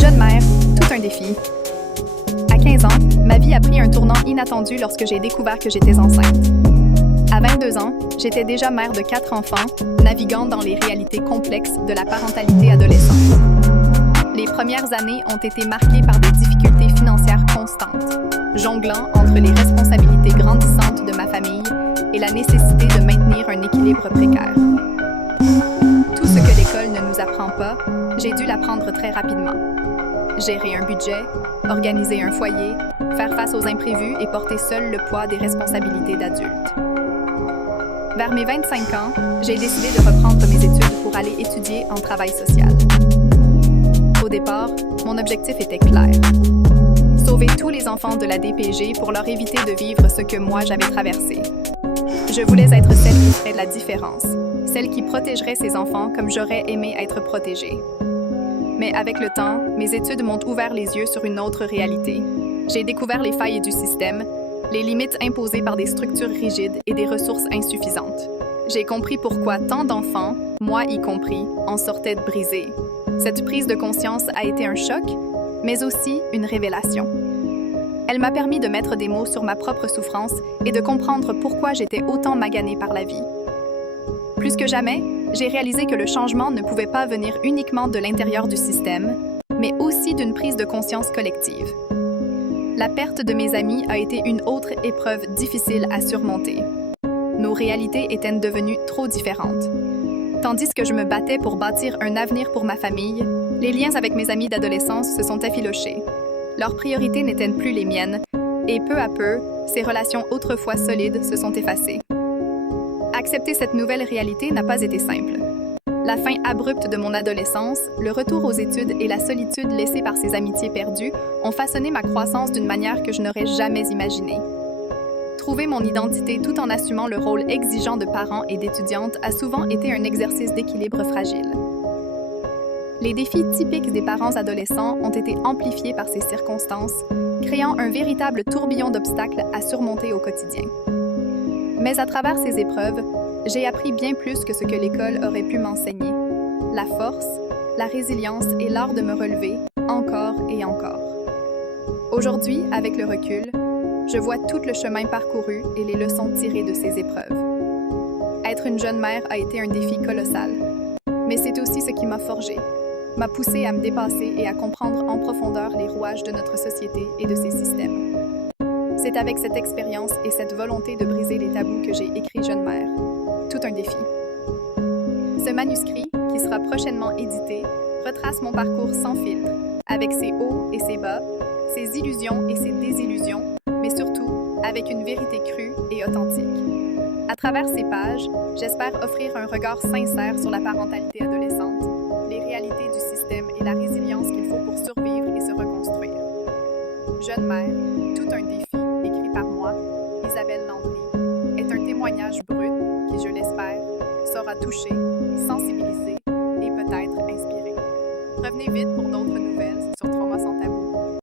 Jeune mère, tout un défi. À 15 ans, ma vie a pris un tournant inattendu lorsque j'ai découvert que j'étais enceinte. À 22 ans, j'étais déjà mère de 4 enfants, naviguant dans les réalités complexes de la parentalité adolescente. Les premières années ont été marquées par des difficultés financières constantes, jonglant entre les responsabilités grandissantes de ma famille et la nécessité de maintenir un équilibre précaire. Tout ce que l'école ne nous apprend pas, j'ai dû l'apprendre très rapidement. Gérer un budget, organiser un foyer, faire face aux imprévus et porter seul le poids des responsabilités d'adulte. Vers mes 25 ans, j'ai décidé de reprendre mes études pour aller étudier en travail social. Au départ, mon objectif était clair. Sauver tous les enfants de la DPG pour leur éviter de vivre ce que moi j'avais traversé. Je voulais être celle qui ferait la différence, celle qui protégerait ces enfants comme j'aurais aimé être protégée. Mais avec le temps, mes études m'ont ouvert les yeux sur une autre réalité. J'ai découvert les failles du système, les limites imposées par des structures rigides et des ressources insuffisantes. J'ai compris pourquoi tant d'enfants, moi y compris, en sortaient brisés. Cette prise de conscience a été un choc, mais aussi une révélation. Elle m'a permis de mettre des mots sur ma propre souffrance et de comprendre pourquoi j'étais autant maganée par la vie. Plus que jamais, j'ai réalisé que le changement ne pouvait pas venir uniquement de l'intérieur du système, mais aussi d'une prise de conscience collective. La perte de mes amis a été une autre épreuve difficile à surmonter. Nos réalités étaient devenues trop différentes. Tandis que je me battais pour bâtir un avenir pour ma famille, les liens avec mes amis d'adolescence se sont effilochés. Leurs priorités n'étaient plus les miennes, et peu à peu, ces relations autrefois solides se sont effacées. Accepter cette nouvelle réalité n'a pas été simple. La fin abrupte de mon adolescence, le retour aux études et la solitude laissée par ces amitiés perdues ont façonné ma croissance d'une manière que je n'aurais jamais imaginée. Trouver mon identité tout en assumant le rôle exigeant de parent et d'étudiante a souvent été un exercice d'équilibre fragile. Les défis typiques des parents adolescents ont été amplifiés par ces circonstances, créant un véritable tourbillon d'obstacles à surmonter au quotidien. Mais à travers ces épreuves, j'ai appris bien plus que ce que l'école aurait pu m'enseigner. La force, la résilience et l'art de me relever, encore et encore. Aujourd'hui, avec le recul, je vois tout le chemin parcouru et les leçons tirées de ces épreuves. Être une jeune mère a été un défi colossal, mais c'est aussi ce qui m'a forgée, m'a poussée à me dépasser et à comprendre en profondeur les rouages de notre société et de ses systèmes. C'est avec cette expérience et cette volonté de briser les tabous que j'ai écrit Jeune mère. Tout un défi. Ce manuscrit, qui sera prochainement édité, retrace mon parcours sans filtre, avec ses hauts et ses bas, ses illusions et ses désillusions, mais surtout avec une vérité crue et authentique. À travers ces pages, j'espère offrir un regard sincère sur la parentalité adolescente, les réalités du système et la résilience qu'il faut pour survivre et se reconstruire. Jeune mère, tout un défi, écrit par moi, Isabelle Landry, est un témoignage brut qui, je l'espère, saura toucher, sensibiliser et peut-être inspirer. Revenez vite pour d'autres nouvelles sur Trauma sans tabou.